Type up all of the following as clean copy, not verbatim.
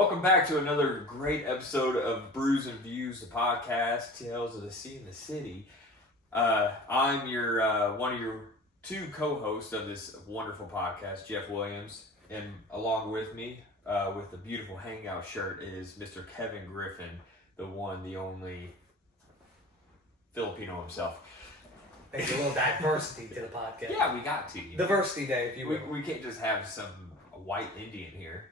Welcome back to another great episode of Brews and Views, the podcast, Tales of the Sea and the City. I'm your one of your two co-hosts of this wonderful podcast, Jeff Williams, and along with me, with the beautiful hangout shirt, is Mr. Kevin Griffin, the one, the only Filipino himself. There's a little diversity to the podcast. Yeah, we got to. Diversity Day, if you will. We can't just have some white Indian here.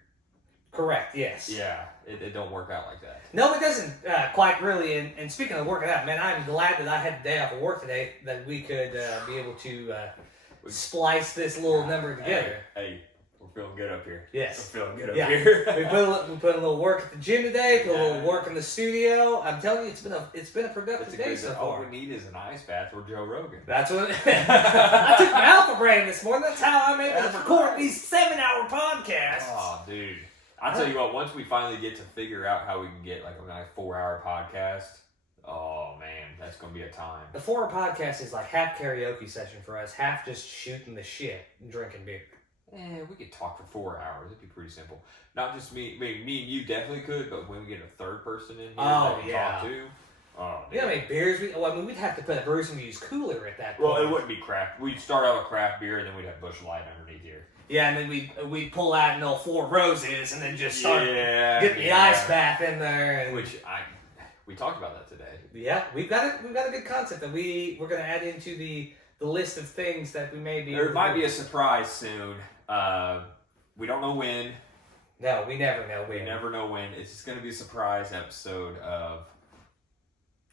Correct, yes. Yeah, it don't work out like that. No, it doesn't quite really. And speaking of working out, man, I'm glad that I had the day off of work today that we could be able to splice this little number together. Hey, we're feeling good up here. Yes. We're feeling good up Yeah. here. we put a little work at the gym today, put a little work in the studio. I'm telling you, it's been a productive day so far. All we need is an ice bath or Joe Rogan. That's what I took my alpha brain this morning. That's how I'm able to record these 7-hour podcasts. Oh, dude. I'll tell you what, once we finally get to figure out how we can get like a nice 4-hour podcast, oh man, that's going to be a time. The 4-hour podcast is like half karaoke session for us, half just shooting the shit and drinking beer. We could talk for 4 hours. It'd be pretty simple. Not just me. I mean, me and you definitely could, but when we get a third person in here that we talk to, you know how many beers we'd have to put a Brews and Views cooler at that point. Well, it wouldn't be craft. We'd start out with craft beer, and then we'd have Busch Light underneath here. Yeah, and then we'd pull out an old 4 Roses, and then just start getting the ice bath in there. And We talked about that today. Yeah, we've got a good concept that we're going to add into the list of things that we may be. There might be a surprise soon. We don't know when. No, we never know when. We never know when. It's just going to be a surprise episode of.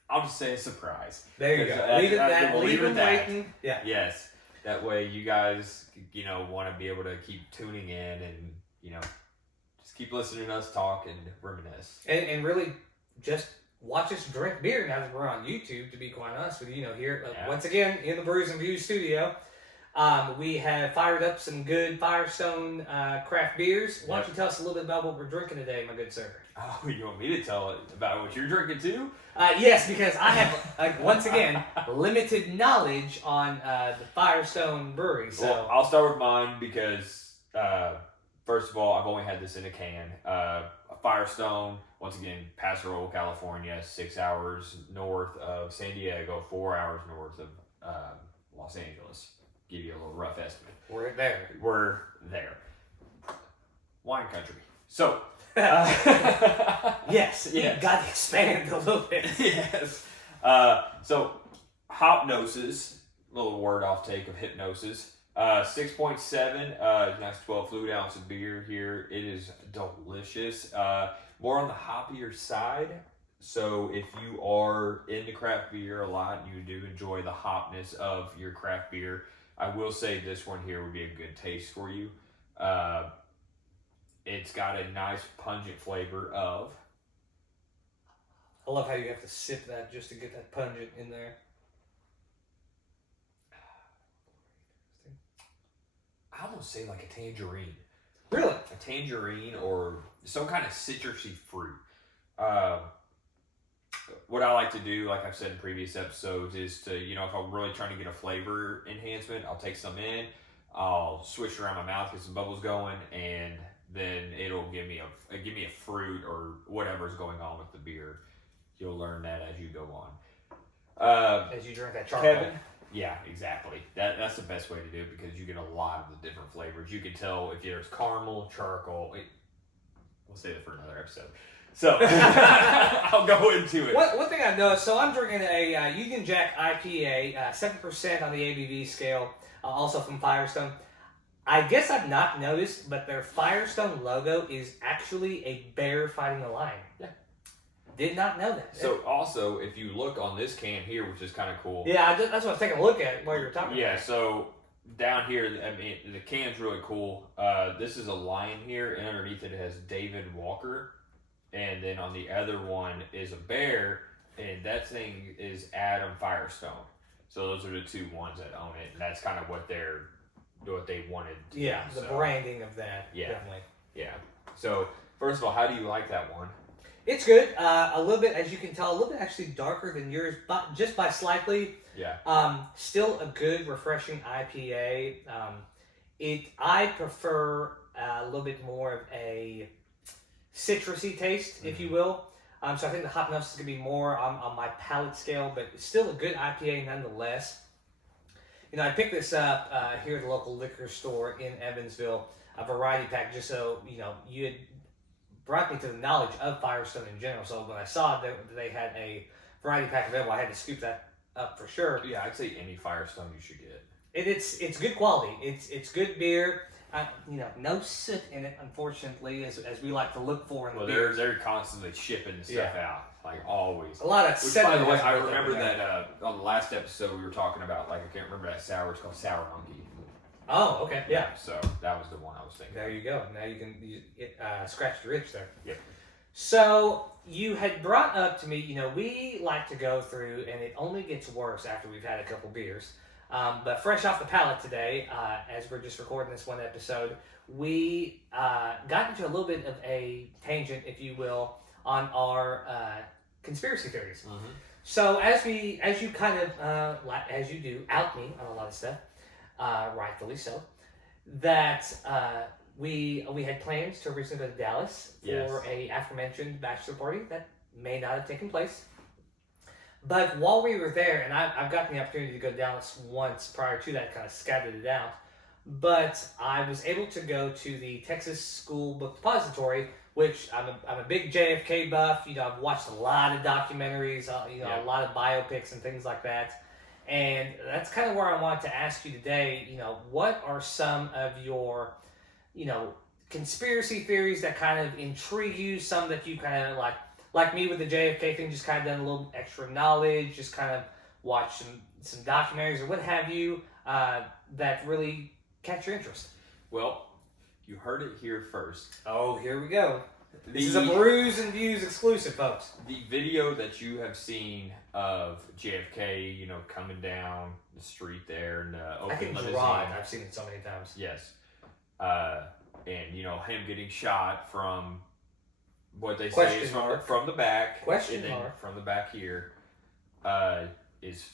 I'll just say a surprise. There you go. Leave it at that. Waiting. Yeah. Yes. That way, you guys, want to be able to keep tuning in and, just keep listening to us talk and reminisce. And really just watch us drink beer now that we're on YouTube, to be quite honest with you. Here, once again, in the Brews and Views studio, we have fired up some good Firestone craft beers. Why don't you tell us a little bit about what we're drinking today, my good sir? Oh, you want me to tell it about what you're drinking too? Yes, because I have, once again, limited knowledge on the Firestone Brewery. So. Well, I'll start with mine because, first of all, I've only had this in a can. Firestone, once again, Paso Robles, California, 6 hours north of San Diego, 4 hours north of Los Angeles. Give you a little rough estimate. We're there. Wine country. So... yes, you got to expand a little bit. Yes. So, Hopnosis, little word off take of hypnosis. 6.7, nice 12 fluid ounce of beer here. It is delicious. More on the hoppier side. So, if you are into craft beer a lot and you do enjoy the hopness of your craft beer, I will say this one here would be a good taste for you. It's got a nice pungent flavor of... I love how you have to sip that just to get that pungent in there. I almost say like a tangerine. Really? A tangerine or some kind of citrusy fruit. What I like to do, like I've said in previous episodes, is to, if I'm really trying to get a flavor enhancement, I'll take some in, I'll swish around my mouth, get some bubbles going, and then it'll give me a fruit or whatever's going on with the beer. You'll learn that as you go on. As you drink that charcoal. Kevin? Yeah, exactly. That's the best way to do it because you get a lot of the different flavors. You can tell if there's caramel, charcoal. We'll save it for another episode. So, I'll go into it. One thing I've noticed, so I'm drinking a Union Jack IPA, 7% on the ABV scale, also from Firestone. I guess I've not noticed, but their Firestone logo is actually a bear fighting a lion. Yeah. Did not know that. So also, if you look on this can here, which is kind of cool. Yeah, that's what I was taking a look at while you were talking. Yeah, so down here, the can's really cool. This is a lion here, and underneath it has David Walker. And then on the other one is a bear, and that thing is Adam Firestone. So those are the two ones that own it, and that's kind of what they wanted to do. The branding of that, definitely. Yeah. So, first of all, how do you like that one? It's good. A little bit, as you can tell, a little bit actually darker than yours, but just by slightly. Yeah. Still a good, refreshing IPA. I prefer a little bit more of a citrusy taste, if you will. So I think the hop notes is going to be more on my palate scale, but it's still a good IPA nonetheless. You know, I picked this up here at the local liquor store in Evansville, a variety pack, just so, you know, you had brought me to the knowledge of Firestone in general. So when I saw that they had a variety pack available, I had to scoop that up for sure. Yeah, I'd say any Firestone you should get. It's good quality. It's good beer. You know, no soot in it, unfortunately, as we like to look for in the beer. They're constantly shipping stuff out, like always. A lot of. Which, by the way, I remember that on the last episode we were talking about, like, I can't remember that sour. It's called Sour Monkey. Oh, okay, yeah. So that was the one I was thinking. There you go. Now you can scratch your itch there. Yep. So you had brought up to me, you know, we like to go through, and it only gets worse after we've had a couple beers. But fresh off the palate today, as we're just recording this one episode, we got into a little bit of a tangent, if you will, on our conspiracy theories. Mm-hmm. So as you kind of, as you do, out me on a lot of stuff, rightfully so, that we had plans to originally go to Dallas for a aforementioned bachelor party that may not have taken place. But while we were there, and I've gotten the opportunity to go to Dallas once prior to that, kind of scattered it out, but I was able to go to the Texas School Book Depository, which I'm a big JFK buff. You know, I've watched a lot of documentaries, a lot of biopics and things like that. And that's kind of where I want to ask you today, you know, what are some of your, you know, conspiracy theories that kind of intrigue you, some that you kind of like me with the JFK thing, just kind of done a little extra knowledge, just kind of watch some documentaries or what have you, that really catch your interest? Well, you heard it here first. Oh, here we go. This is a Brews and Views exclusive, folks. The video that you have seen of JFK, you know, coming down the street there in the open limousine. I've seen it so many times. Yes. And, you know, him getting shot from what they say is from the back. From the back here is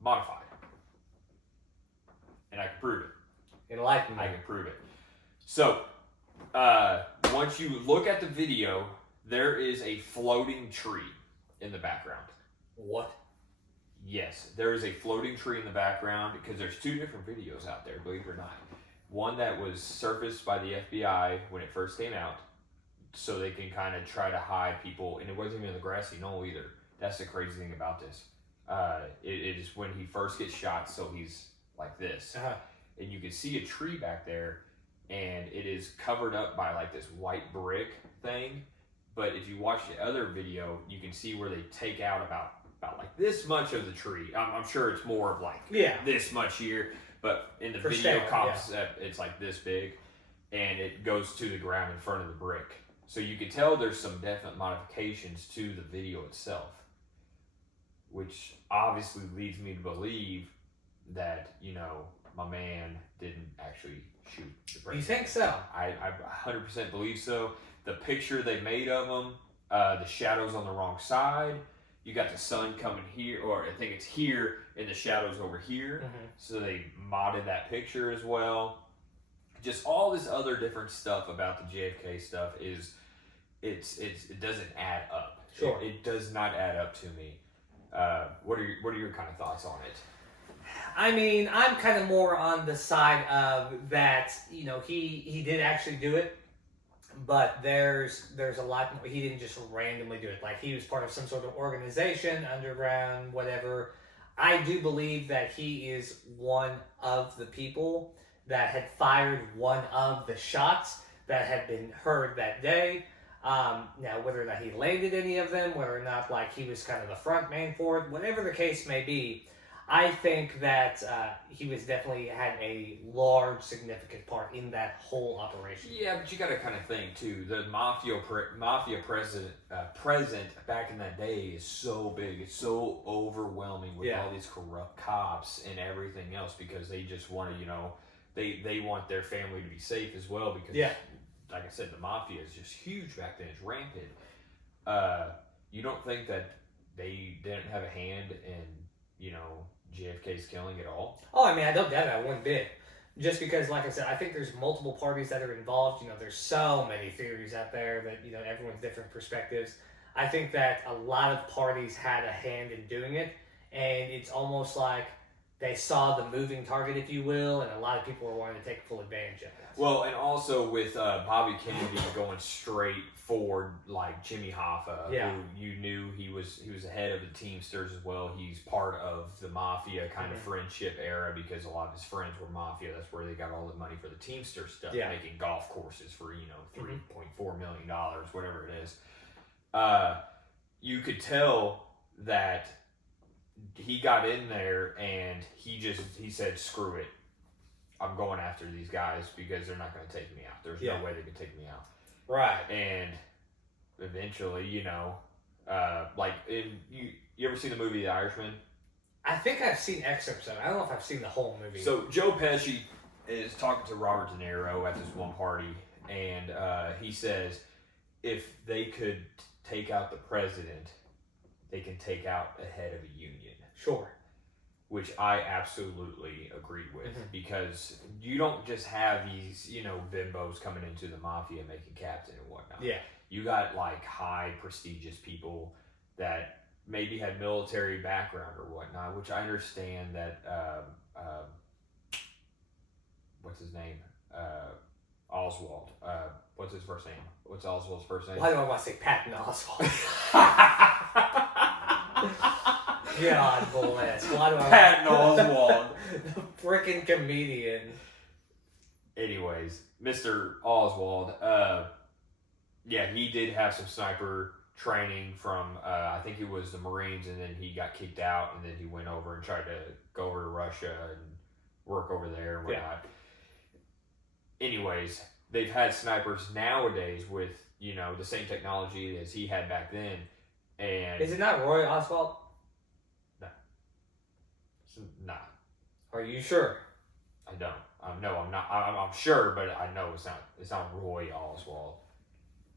modified. And I can prove it. Enlighten me. I can prove it. So, once you look at the video, there is a floating tree in the background. What? Yes, there is a floating tree in the background because there's two different videos out there, believe it or not. One that was surfaced by the FBI when it first came out, so they can kind of try to hide people, and it wasn't even in the grassy knoll either. That's the crazy thing about this. It is when he first gets shot, so he's like this. Uh-huh. And you can see a tree back there, and it is covered up by like this white brick thing. But if you watch the other video, you can see where they take out about like this much of the tree. I'm sure it's more of like this much here, but in the video it's like this big, and it goes to the ground in front of the brick. So you can tell there's some definite modifications to the video itself, which obviously leads me to believe that, you know, my man didn't actually shoot the president. You think so? I 100% believe so. The picture they made of him, the shadows on the wrong side. You got the sun coming here, or I think it's here, and the shadows over here. Mm-hmm. So they modded that picture as well. Just all this other different stuff about the JFK stuff is, it doesn't add up. Sure. It does not add up to me. What are your kind of thoughts on it? I mean, I'm kind of more on the side of that, you know, he did actually do it, but there's a lot more. He didn't just randomly do it. Like, he was part of some sort of organization, underground, whatever. I do believe that he is one of the people that had fired one of the shots that had been heard that day. Now, whether or not he landed any of them, whether or not, like, he was kind of the front man for it, whatever the case may be, I think that he was definitely had a large, significant part in that whole operation. Yeah, but you got to kind of think too. The mafia present back in that day is so big. It's so overwhelming with all these corrupt cops and everything else, because they just want to, you know, they want their family to be safe as well, because like I said, the mafia is just huge back then. It's rampant. You don't think that they didn't have a hand in, you know, JFK's killing at all? Oh, I mean, I don't doubt that one bit. just because, like I said, I think there's multiple parties that are involved. There's so many theories out there that, everyone's different perspectives. I think that a lot of parties had a hand in doing it, and it's almost like they saw the moving target, if you will, and a lot of people were wanting to take full advantage of it. Well, and also with Bobby Kennedy going straight for like Jimmy Hoffa, who you knew he was the head of the Teamsters as well. He's part of the Mafia kind of friendship era because a lot of his friends were Mafia. That's where they got all the money for the Teamster stuff, making golf courses for $3.4 million, whatever it is. You could tell that he got in there and he said, "Screw it. I'm going after these guys because they're not going to take me out. There's no way they can take me out." Right. And eventually, you ever seen the movie The Irishman? I think I've seen excerpts of it. I don't know if I've seen the whole movie. So Joe Pesci is talking to Robert De Niro at this one party, and he says, if they could take out the president, they can take out the head of a union. Sure. Which I absolutely agree with, because you don't just have these, bimbos coming into the Mafia making captain and whatnot. Yeah. You got like high prestigious people that maybe had military background or whatnot, which I understand that, what's his name? Oswald. What's his first name? What's Oswald's first name? Why do I want to say Patton Oswalt? God bless. Why do I Patton Oswalt. The freaking comedian. Anyways, Mr. Oswald, he did have some sniper training from, I think it was the Marines, and then he got kicked out, and then he went over and tried to go over to Russia and work over there and whatnot. Anyways, they've had snipers nowadays with, the same technology as he had back then. And is it not Roy Oswald? No. It's not. Are you sure? I don't. No, I'm not. I'm sure, but I know it's not. It's not Roy Oswald.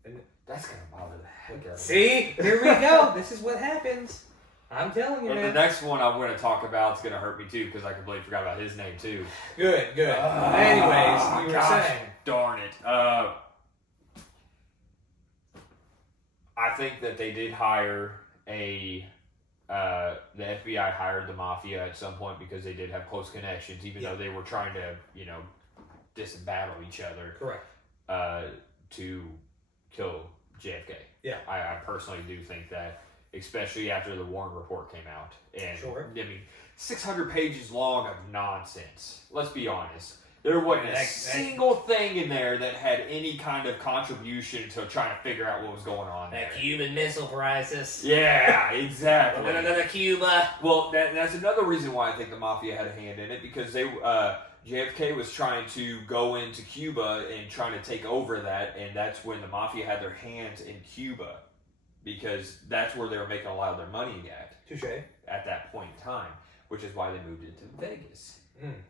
And that's gonna bother the heck out of me. See, here we go. This is what happens. I'm telling you, but man. The next one I'm going to talk about is going to hurt me too, because I completely forgot about his name too. Good. Anyways, you were saying. Darn it. I think that they did hire the FBI hired the Mafia at some point because they did have close connections, even though they were trying to, disbattle each other. Correct. To kill JFK. Yeah. I personally do think that, especially after the Warren Report came out. And, sure. 600 pages long of nonsense. Let's be honest. There wasn't a single thing in there that had any kind of contribution to trying to figure out what was going on there. That Cuban Missile Crisis. Yeah, exactly. We're gonna go to Cuba. Well, that's another reason why I think the Mafia had a hand in it, because JFK was trying to go into Cuba and trying to take over that, and that's when the Mafia had their hands in Cuba, because that's where they were making a lot of their money at. Touché. At that point in time, which is why they moved into Vegas.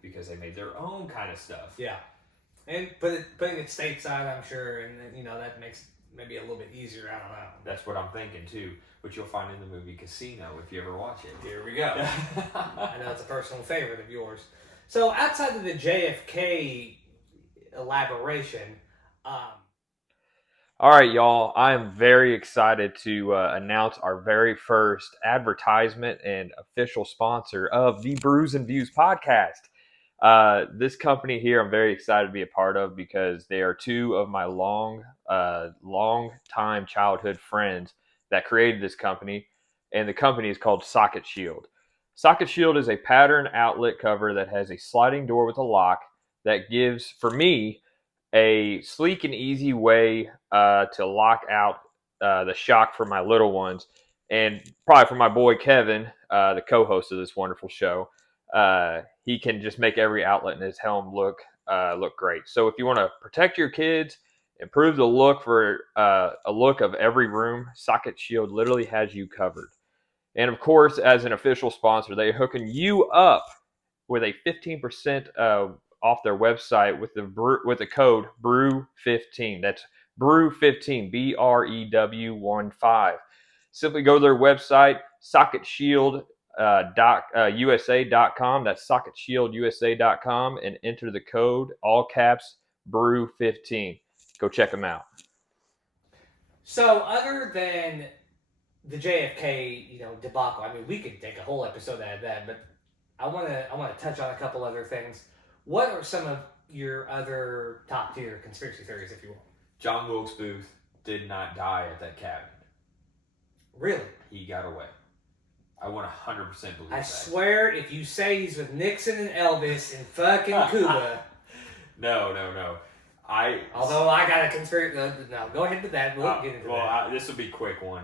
Because they made their own kind of stuff. Yeah. And putting it stateside, I'm sure, and that makes it maybe a little bit easier. I don't know. That's what I'm thinking too, which you'll find in the movie Casino if you ever watch it. Here we go. I know it's a personal favorite of yours. So outside of the JFK elaboration, all right, y'all, I'm very excited to announce our very first advertisement and official sponsor of the Brews and Views Podcast. This company here I'm very excited to be a part of because they are two of my long time childhood friends that created this company, and the company is called Socket Shield. Socket Shield is a pattern outlet cover that has a sliding door with a lock that gives, for me, a sleek and easy way to lock out the shock for my little ones, and probably for my boy Kevin, the co-host of this wonderful show. He can just make every outlet in his home look great. So if you want to protect your kids, improve the look for a look of every room, Socket Shield literally has you covered. And of course, as an official sponsor, they're hooking you up with a 15% off their website with the code BREW15. That's BREW15, BREW15. Simply go to their website, USA.com. That's SocketShieldUSA.com, and enter the code, all caps, Brew15. Go check them out. So other than the JFK, debacle, I mean, we could take a whole episode out of that, but I want to touch on a couple other things. What are some of your other top tier conspiracy theories, if you will? John Wilkes Booth did not die at that cabin. Really? He got away. I 100% believe that. I swear, if you say he's with Nixon and Elvis in fucking Cuba. No. Although I got a conspiracy. No, go ahead with that. We'll get into that. This will be a quick one.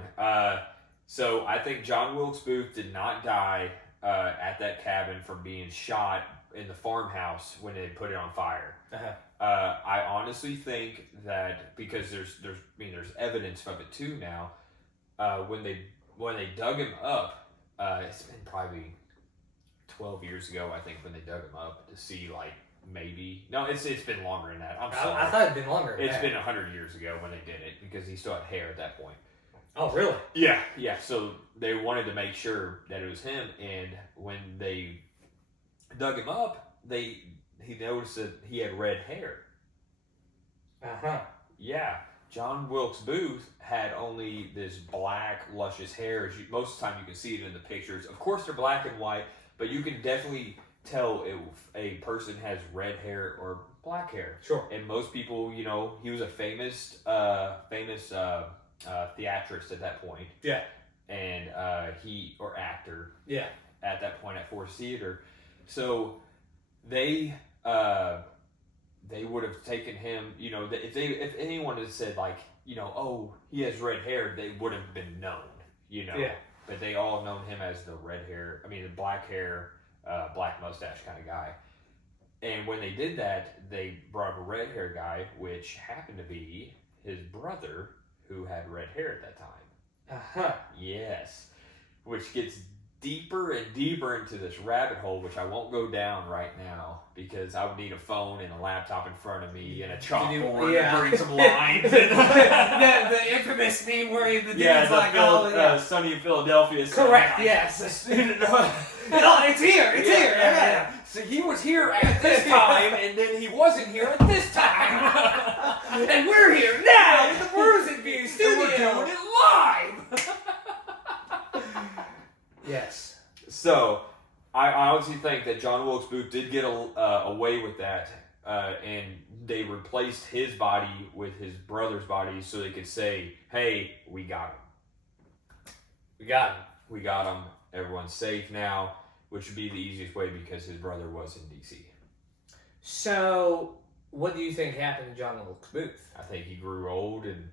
So I think John Wilkes Booth did not die at that cabin from being shot in the farmhouse when they put it on fire. Uh-huh. I honestly think that because there's evidence of it too now. When they dug him up, it's been probably 12 years ago, I think, when they dug him up to see it's been longer than that. I'm sorry. I thought it'd been longer. It's been 100 years ago when they did it because he still had hair at that point. Oh, really? Yeah. So they wanted to make sure that it was him, and when they dug him up, he noticed that he had red hair. Uh-huh. Yeah. John Wilkes Booth had only this black, luscious hair. Most of the time you can see it in the pictures. Of course, they're black and white, but you can definitely tell if a person has red hair or black hair. Sure. And most people, he was a famous theatrist at that point. Yeah. And or actor. Yeah. At that point at Force Theater. So they would have taken him, if anyone had said oh, he has red hair, they would have been known, Yeah. But they all known him as the black hair, black mustache kind of guy. And when they did that, they brought up a red hair guy, which happened to be his brother, who had red hair at that time. Uh-huh. Yes. Which gets deeper and deeper into this rabbit hole, which I won't go down right now because I would need a phone and a laptop in front of me and a chalkboard to bring some lines. the infamous meme where the dude's Sunny in Philadelphia. Correct, yes. It's here. Yeah. So he was here at this time, and then he wasn't here at this time. And we're here now in the Brews and Views studio. And we're doing it live. Yes. So, I honestly think that John Wilkes Booth did get away with that, and they replaced his body with his brother's body so they could say, hey, we got him. We got him. Everyone's safe now, which would be the easiest way because his brother was in D.C. So, what do you think happened to John Wilkes Booth? I think he grew old and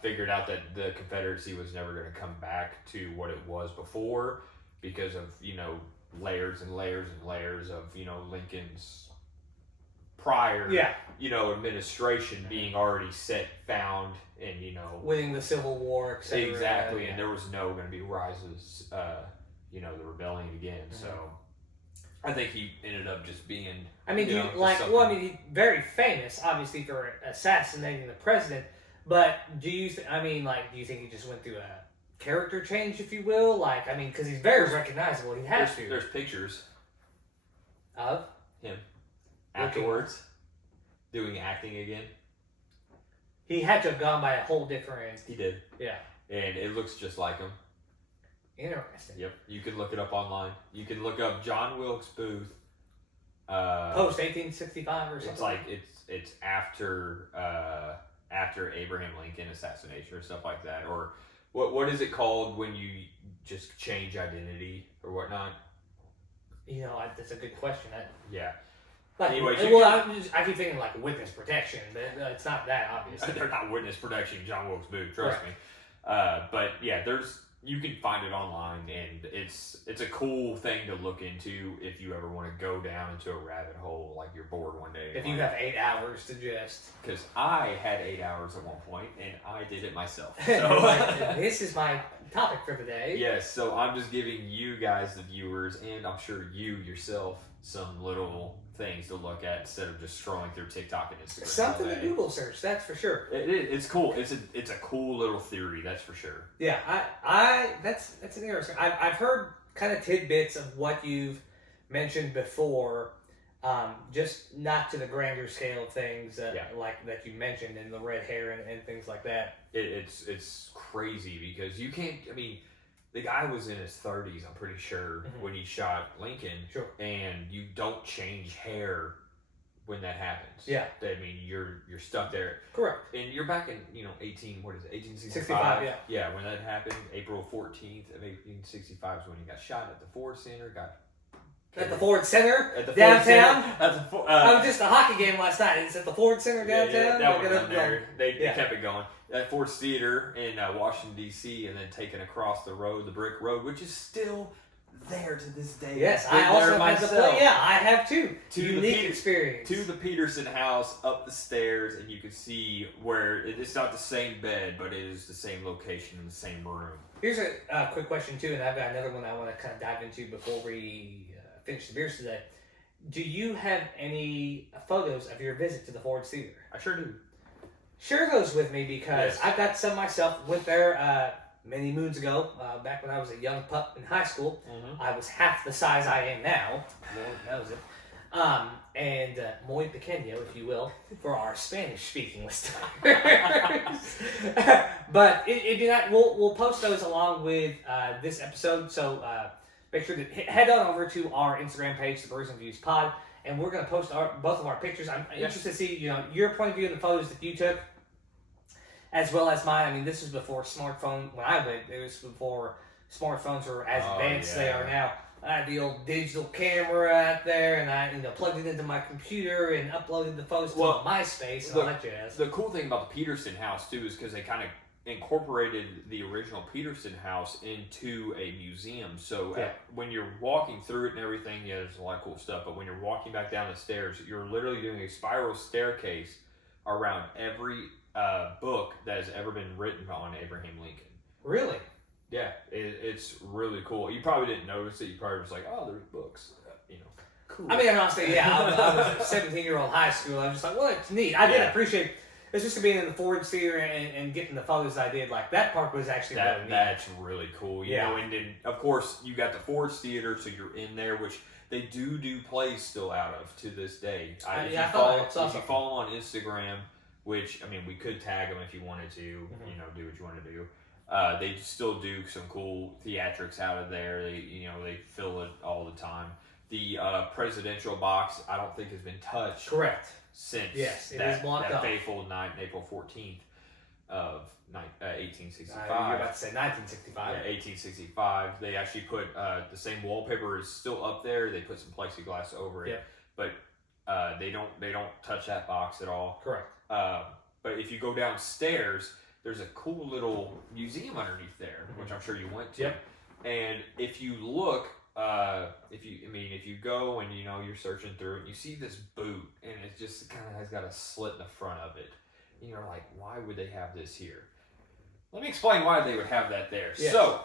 figured out that the Confederacy was never going to come back to what it was before because of, layers and layers and layers of, Lincoln's prior, administration being already found and, winning the Civil War, etc. Exactly, and there was no going to be rises, the rebellion again, so I think he ended up just being, he's very famous, obviously, for assassinating the president. But do you think he just went through a character change, if you will? Because he's very recognizable. He has to. There's pictures of him afterwards doing acting again. He had to have gone by a whole different. He did. Yeah. And it looks just like him. Interesting. Yep. You can look it up online. You can look up John Wilkes Booth. Post 1865 or something. It's after Abraham Lincoln assassination or stuff like that, or what is it called when you just change identity or whatnot? That's a good question. Yeah. Anyways, I keep thinking witness protection, but it's not that obvious. They're not witness protection, John Wilkes Booth. Trust me. But yeah, you can find it online, and it's a cool thing to look into if you ever want to go down into a rabbit hole, like you're bored one day. If you have 8 hours to just... Because I had 8 hours at one point, and I did it myself. So this is my topic for the day. Yes, so I'm just giving you guys, the viewers, and I'm sure you yourself, some little things to look at instead of just scrolling through TikTok and Instagram. Something to Google search, that's for sure. It's cool. It's a cool little theory, that's for sure. Yeah, that's an interesting. I've heard kind of tidbits of what you've mentioned before, just not to the grander scale of things like that you mentioned, and the red hair and things like that. It's crazy because you can't. I mean, the guy was in his 30s, I'm pretty sure, when he shot Lincoln. Sure. And you don't change hair when that happens. Yeah. I mean, you're stuck there. Correct. And you're back in, 1865? 65, yeah. Yeah, when that happened, April 14th of 1865 is when he got shot at the Ford Center, at the Ford Center, at the downtown. I was just a hockey game last night. It's at the Ford Center downtown. Yeah, that was there. They kept it going. At Ford's Theater in Washington, D.C., and then taken across the road, the brick road, which is still there to this day. Yes, I also have the play. Yeah, I have too. Unique experience. To the Peterson house, up the stairs, and you can see where it's not the same bed, but it is the same location in the same room. Here's a quick question too, and I've got another one I want to kind of dive into before we finish the beers today. Do you have any photos of your visit to the Ford's Theater? I sure do. Share those with me because I've got some myself. Went there many moons ago, back when I was a young pup in high school. Mm-hmm. I was half the size I am now. Lord knows it. And muy pequeño, if you will, for our Spanish-speaking listeners. But we'll post those along with this episode. So make sure to head on over to our Instagram page, the Brews and Views Pod, and we're going to post both of our pictures. I'm interested to see your point of view of the photos that you took, as well as mine. I mean, this was before smartphone. When I went, it was before smartphones were as advanced as they are now. I had the old digital camera out there, and I plugged it into my computer and uploaded the photos to MySpace and all that jazz. The cool thing about the Peterson house, too, is because they kind of incorporated the original Peterson house into a museum. So when you're walking through it and everything, there's a lot of cool stuff. But when you're walking back down the stairs, you're literally doing a spiral staircase around every book that has ever been written on Abraham Lincoln. Really? Yeah, it's really cool. You probably didn't notice it. You probably was like, oh, there's books. Cool. I mean, honestly, I was a 17-year-old high school. I was just like, well, it's neat. I did appreciate especially being in the Ford Theater and getting the photos I did. Like, that part was actually really neat. That's really cool. You know, and then, of course, you got the Ford Theater, so you're in there, which they do plays still out of to this day. If you follow on Instagram, which, I mean, we could tag them if you wanted to, do what you want to do. They still do some cool theatrics out of there. They fill it all the time. The presidential box, I don't think has been touched. Correct. Since it is blocked that off. fateful night, April 14th of 1865. You're about to say 1965. Yeah, 1865. They actually put the same wallpaper is still up there. They put some plexiglass over it, but they don't touch that box at all. Correct. But if you go downstairs, there's a cool little museum underneath there, which I'm sure you went to. Yep. And if you look, if you go and you're searching through it, and you see this boot, and it just kind of has got a slit in the front of it, and you're like, why would they have this here? Let me explain why they would have that there. Yes. So,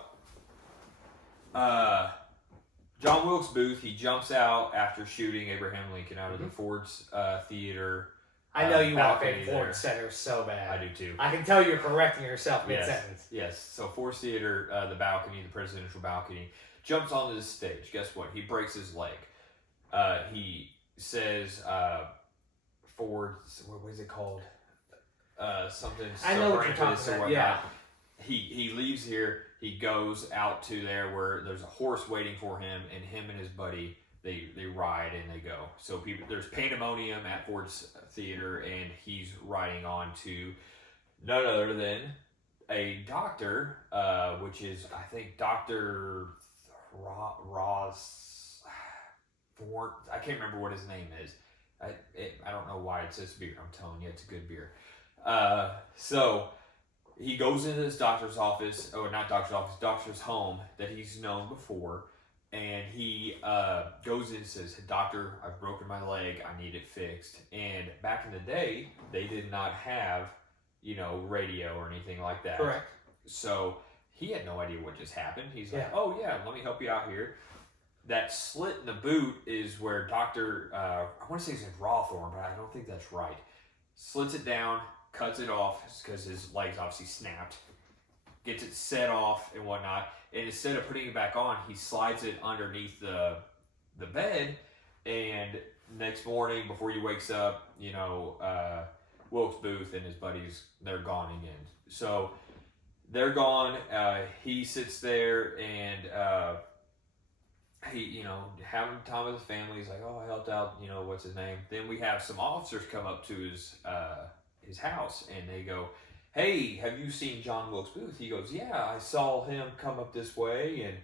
John Wilkes Booth, he jumps out after shooting Abraham Lincoln out of the Ford's Theater. I know you want to pick Ford Center so bad. I do too. I can tell you're correcting yourself mid-sentence. Yes. So Ford's Theater, the balcony, the presidential balcony, jumps onto the stage. Guess what? He breaks his leg. He says, Ford, what is it called? Something. I know what you're talking about. Yeah. He leaves here. He goes out to there where there's a horse waiting for him, and him and his buddy. They ride and they go. So there's pandemonium at Ford's Theater, and he's riding on to none other than a doctor, which is, I think, Dr. Ross. I can't remember what his name is. I don't know why it's this beer. I'm telling you, it's a good beer. So he goes into this doctor's office, or not doctor's office, doctor's home that he's known before. And he goes in and says, "Doctor, I've broken my leg. I need it fixed." And back in the day, they did not have, radio or anything like that. Correct. So he had no idea what just happened. He's like, "Oh yeah, let me help you out here." that slit in the boot is where Dr. I want to say his name's Rawthorne, but I don't think that's right. Slits it down, cuts it off because his leg's obviously snapped. Gets it set off and whatnot. And instead of putting it back on, he slides it underneath the bed. And next morning, before he wakes up, Wilkes Booth and his buddies, they're gone again. So they're gone. He sits there and he, having time with his family. He's like, oh, I helped out, what's his name? Then we have some officers come up to his house and they go, hey, have you seen John Wilkes Booth? He goes, yeah, I saw him come up this way and,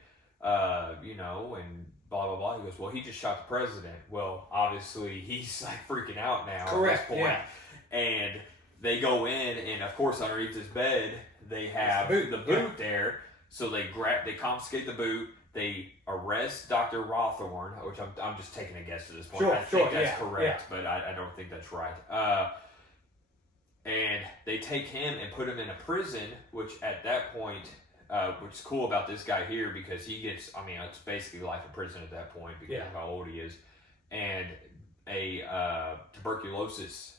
and blah, blah, blah. He goes, well, he just shot the president. Well, obviously, he's like freaking out now Correct, at this point. Yeah. And they go in, and of course, underneath his bed, they have the boot there. So they confiscate the boot. They arrest Dr. Rawthorne, which I'm just taking a guess at this point. Sure, I think that's correct, but I don't think that's right. And they take him and put him in a prison, which at that point, which is cool about this guy here because he gets, it's basically life in prison at that point because of how old he is. And a tuberculosis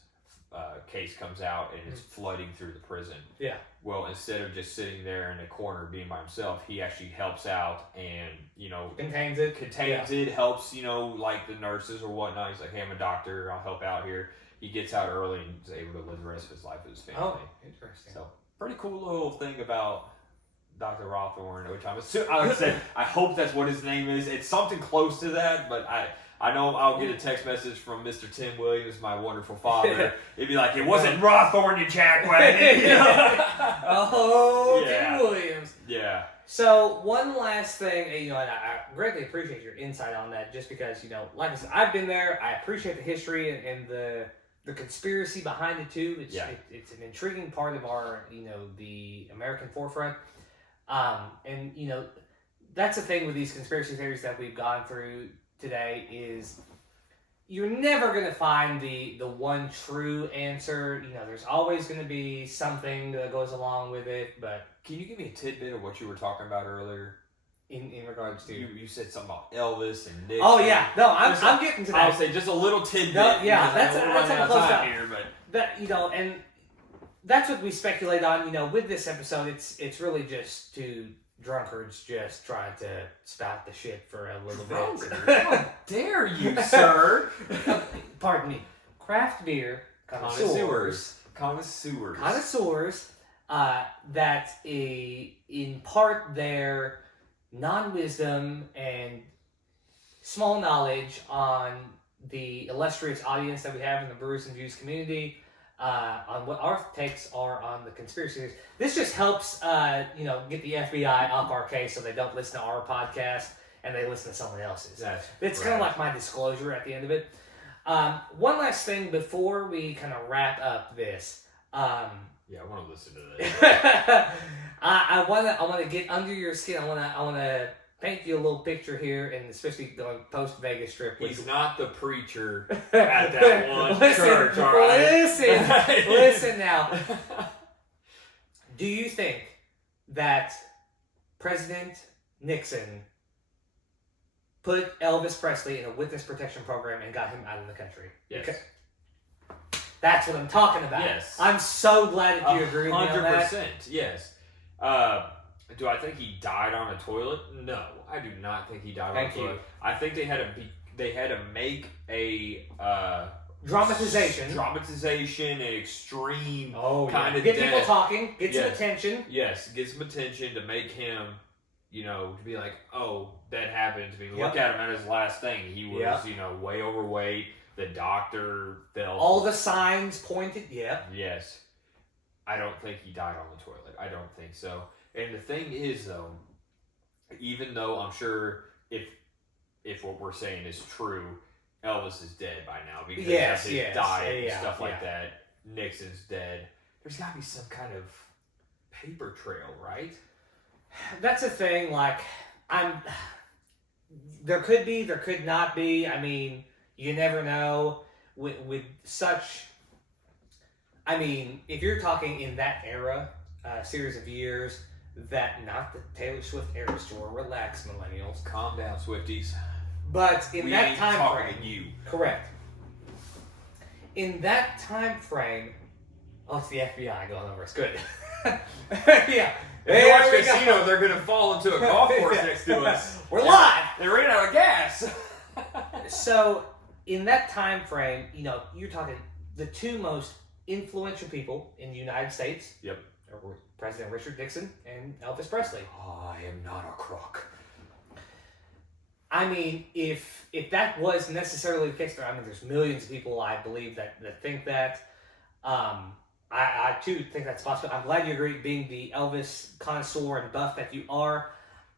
case comes out and it's flooding through the prison. Yeah. Well, instead of just sitting there in a corner being by himself, he actually helps out and, contains it, helps, like the nurses or whatnot. He's like, hey, I'm a doctor, I'll help out here. He gets out early and is able to live the rest of his life with his family. Oh, interesting. So, pretty cool little thing about Dr. Rawthorne, which I'm assuming, like I said, I hope that's what his name is. It's something close to that, but I know I'll get a text message from Mr. Tim Williams, my wonderful father. It'd be like, it wasn't Rawthorne, you jackwagon. Oh, yeah. Tim Williams. Yeah. So, one last thing, and I greatly appreciate your insight on that, just because, like I said, I've been there. I appreciate the history and the conspiracy behind it too. It's an intriguing part of our, the American forefront. And that's the thing with these conspiracy theories that we've gone through today is you're never going to find the one true answer. There's always going to be something that goes along with it. But can you give me a tidbit of what you were talking about earlier? In regards to you said something about Elvis and Nick. Oh yeah, no, I'm getting to that. I'll say just a little tidbit. No, yeah, that's a close up here, but that and that's what we speculate on. With this episode, it's really just two drunkards just trying to spout the shit for a little bit. How dare you, sir? Pardon me, craft beer connoisseurs that impart their non-wisdom and small knowledge on the illustrious audience that we have in the Brews and Views community, on what our takes are on the conspiracy theories. This just helps, get the FBI off our case so they don't listen to our podcast and they listen to someone else's. It's kind of like my disclosure at the end of it. One last thing before we kind of wrap up this. I want to listen to this. I want to get under your skin. I want to paint you a little picture here, and especially going post Vegas trip. He's not the preacher at that one church. All right? Listen now. Do you think that President Nixon put Elvis Presley in a witness protection program and got him out of the country? Yes. Because that's what I'm talking about. Yes. I'm so glad that you agree with me on that. 100%. Yes. Do I think he died on a toilet? No, I do not think he died on a toilet. I think they had to make a dramatization, an extreme kind of get death. People talking, get some attention. Yes, get some attention to make him, to be like, oh, that happened to me. Look at him at his last thing. He was, way overweight. The doctor fell. All the signs pointed. Yeah. Yes. I don't think he died on the toilet. I don't think so. And the thing is, though, even though I'm sure if what we're saying is true, Elvis is dead by now because of his diet and stuff like that. Nixon's dead. There's got to be some kind of paper trail, right? That's a thing. Like, there could be, there could not be. I mean, you never know with such. I mean, if you're talking in that era, series of years, that not the Taylor Swift era store. Relax, millennials. Calm down, Swifties. But in that ain't time talking frame, to you. correct. In that time frame, it's the FBI going over. It's good. Yeah. If you watch Casino, they're gonna fall into a golf course next to us. We're live. They ran out of gas. So, in that time frame, you're talking the two most influential people in the United States. Yep. Are President Richard Nixon and Elvis Presley. I am not a crook. I mean, if that was necessarily the case, there's millions of people I believe that think that. I too think that's possible. I'm glad you agree, being the Elvis connoisseur and buff that you are.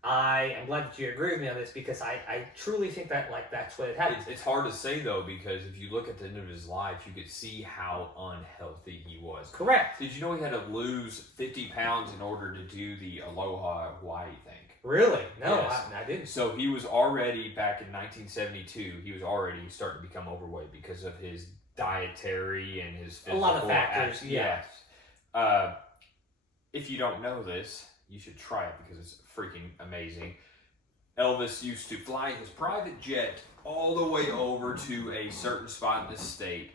I am glad that you agree with me on this because I truly think that that's what it happened. It's hard to say though because if you look at the end of his life, you could see how unhealthy he was. Correct. Did you know he had to lose 50 pounds in order to do the Aloha Hawaii thing? Really? No, Yes. I didn't. So he was already, back in 1972, he was already starting to become overweight because of his dietary and his physical. A lot of factors, yeah. Yes. If you don't know this, you should try it because it's freaking amazing. Elvis used to fly his private jet all the way over to a certain spot in the state,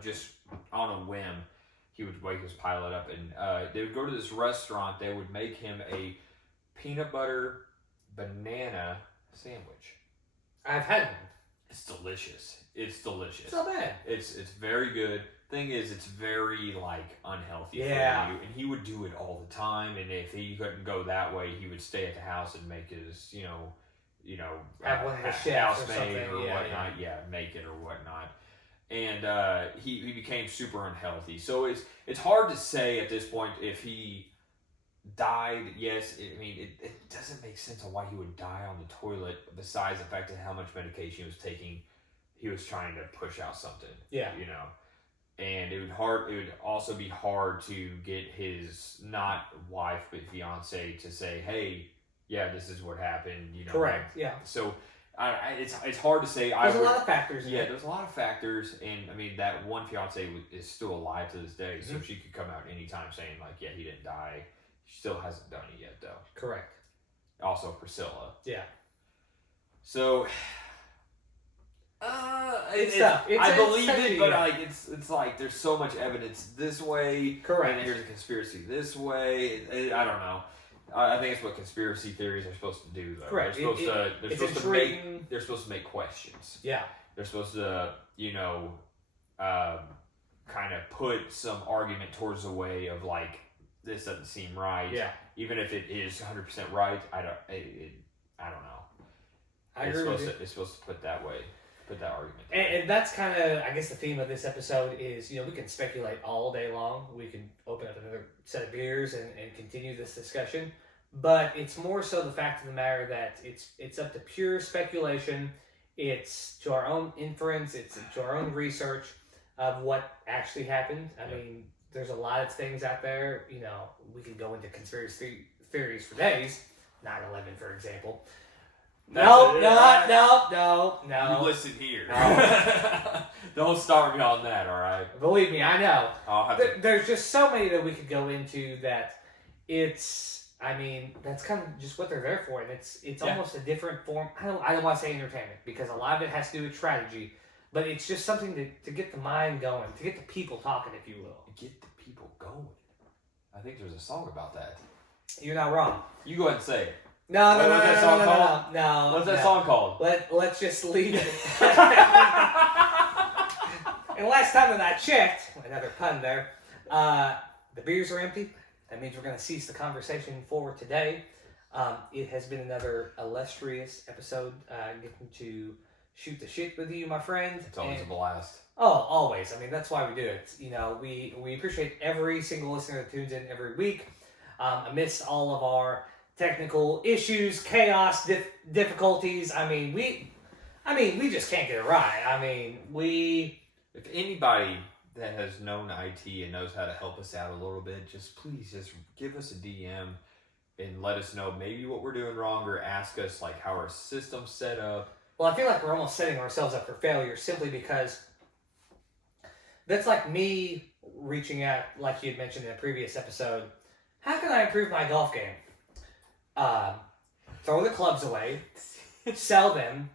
just on a whim. He would wake his pilot up and they would go to this restaurant. They would make him a peanut butter banana sandwich. I've had one. It's delicious. It's delicious. It's not bad. It's very good. Thing is, it's very unhealthy for you. And he would do it all the time. And if he couldn't go that way, he would stay at the house and make his, have one of the chefs or housemaid something. or Yeah, whatnot. Yeah, make it or whatnot. And he became super unhealthy. So it's hard to say at this point if he died. Yes, it doesn't make sense on why he would die on the toilet. Besides the fact of how much medication he was taking, he was trying to push out something. Yeah, and it would also be hard to get his not wife but fiance to say, hey, yeah, this is what happened. correct. Yeah. So it's hard to say. There's a lot of factors. Yeah, there's a lot of factors, and that one fiance is still alive to this day, so she could come out anytime saying yeah, he didn't die. She still hasn't done it yet, though. Correct. Also, Priscilla. Yeah. So, it's tough. I believe it, but yeah. it's there's so much evidence this way. Correct. And here's a conspiracy this way. I don't know. I think it's what conspiracy theories are supposed to do, though. Correct. They're supposed to make questions. Yeah. They're supposed to, kind of put some argument towards the way of this doesn't seem right. Yeah. Even if it is 100% right, I don't know. I agree with you. It's supposed to put that way. Put that argument. And that's kind of, I guess, the theme of this episode is, we can speculate all day long. We can open up another set of beers and continue this discussion. But it's more so the fact of the matter that it's up to pure speculation. It's to our own inference. It's to our own research of what actually happened. I mean, there's a lot of things out there. We could go into conspiracy theories for days. 9/11, for example. No. You listen here. No. Don't start me on that, all right? Believe me, I know. There's just so many that we could go into that that's kind of just what they're there for. And it's almost a different form. I don't want to say entertainment because a lot of it has to do with strategy. But it's just something to get the mind going, to get the people talking, if you will. Get the people going. I think there's a song about that. You're not wrong. You go ahead and say it. No. What's that song called? Let's just leave it. And last time that I checked, another pun there, the beers are empty. That means we're going to cease the conversation for today. It has been another illustrious episode, getting to shoot the shit with you, my friend. It's always a blast. Oh, always. That's why we do it. We appreciate every single listener that tunes in every week. Amidst all of our technical issues, chaos, difficulties. We just can't get it right. If anybody that has known IT and knows how to help us out a little bit, please give us a DM and let us know maybe what we're doing wrong or ask us how our system's set up. Well, I feel like we're almost setting ourselves up for failure simply because that's like me reaching out, like you had mentioned in a previous episode. How can I improve my golf game? Throw the clubs away, sell them,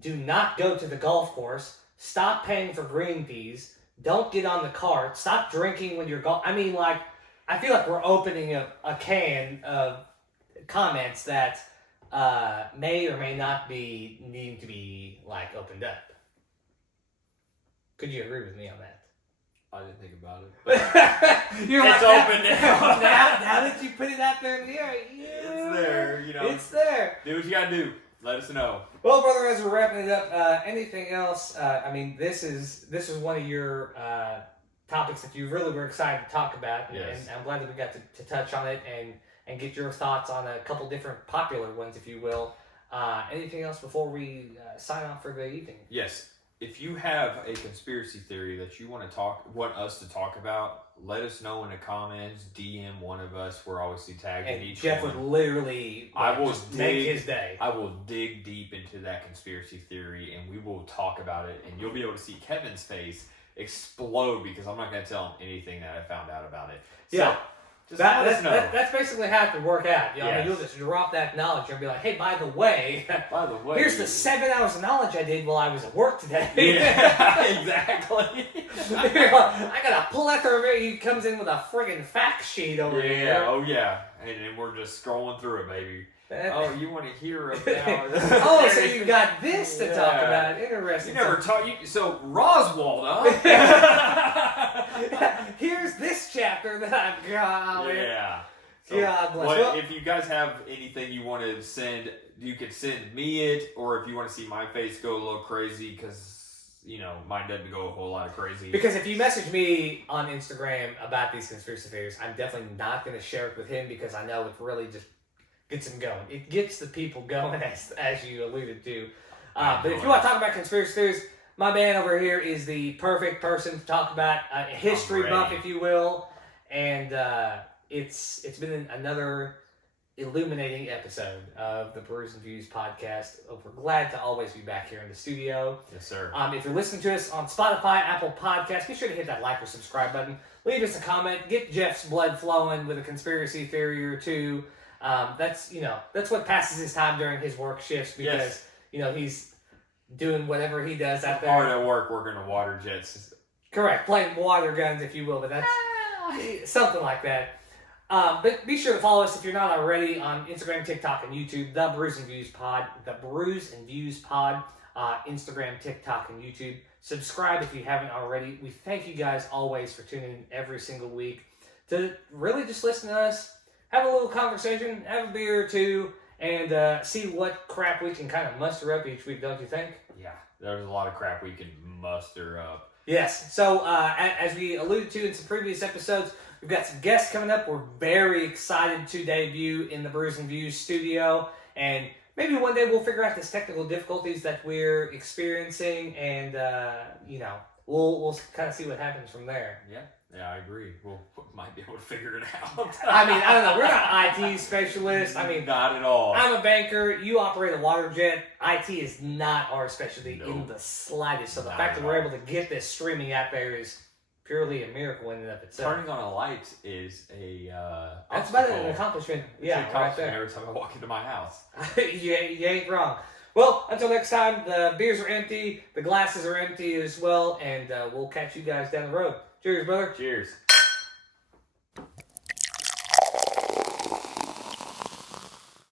do not go to the golf course. Stop paying for green peas. Don't get on the cart. Stop drinking when you're I mean, like, I feel like we're opening a can of comments that may or may not be needing to be, like, opened up. Could you agree with me on that? I didn't think about it. You're it's like, open now. now that you put it out there in the air, It's there, you know. It's there. Do what you gotta do. Let us know. Well, brother, as we're wrapping it up, anything else? I mean, this is one of your topics that you really were excited to talk about, yes. And I'm glad that we got to touch on it and get your thoughts on a couple different popular ones, if you will. Anything else before we sign off for the evening? Yes. If you have a conspiracy theory that you want us to talk about, let us know in the comments. DM one of us. We're obviously tagging each Jeff one. would literally make his day. I will dig deep into that conspiracy theory, and we will talk about it. And you'll be able to see Kevin's face explode because I'm not going to tell him anything that I found out about it. So, yeah. just let us know. That's basically how it could work out. You know, Yes. I mean, you'll just drop that knowledge and be like, hey, by the way, here's the 7 hours of knowledge I did while I was at work today. Yeah, exactly. I gotta pull that through. He comes in with a friggin' fact sheet over here. Yeah, oh yeah. And then we're just scrolling through it, baby. Oh, you want to hear about oh, so you got this to talk about. Interesting. You never taught you. So, Roswald, huh? Here's this chapter that I've got. Yeah. So, God bless. Well, if you guys have anything you want to send, you can send me it. Or if you want to see my face go a little crazy, because, you know, mine doesn't go a whole lot of crazy. Because if you message me on Instagram about these conspiracy theories, I'm definitely not going to share it with him because I know it really just gets him going. It gets the people going, as you alluded to. But if you want to talk about conspiracy theories, my man over here is the perfect person to talk about history buff, if you will. And it's been another illuminating episode of the Brews and Views Podcast. We're glad to always be back here in the studio. Yes, sir. If you're listening to us on Spotify, Apple Podcasts, be sure to hit that like or subscribe button. Leave us a comment. Get Jeff's blood flowing with a conspiracy theory or two. That's what passes his time during his work shifts because he's doing whatever he does out there. Hard at work working on water jets. Correct, playing water guns, if you will, but that's something like that. But be sure to follow us if you're not already on Instagram, TikTok, and YouTube. The Brews and Views Pod, the Brews and Views Pod, Instagram, TikTok, and YouTube. Subscribe if you haven't already. We thank you guys always for tuning in every single week to really just listen to us. Have a little conversation, have a beer or two, and see what crap we can kind of muster up each week, don't you think? Yeah, there's a lot of crap we can muster up. Yes. So, as we alluded to in some previous episodes, we've got some guests coming up. We're very excited to debut in the Brews and Views studio, and maybe one day we'll figure out these technical difficulties that we're experiencing, and we'll kind of see what happens from there. Yeah, I agree. We'll might be able to figure it out. I mean, I don't know. We're not IT specialists. I mean, not at all. I'm a banker. You operate a water jet. IT is not our specialty in the slightest. So the fact that we're able to get this streaming out there is purely a miracle in and of itself. Turning on a light is a that's about an accomplishment. Yeah, right there. Every time I walk into my house. you ain't wrong. Well, until next time, the beers are empty, the glasses are empty as well, and we'll catch you guys down the road. Cheers, brother. Cheers.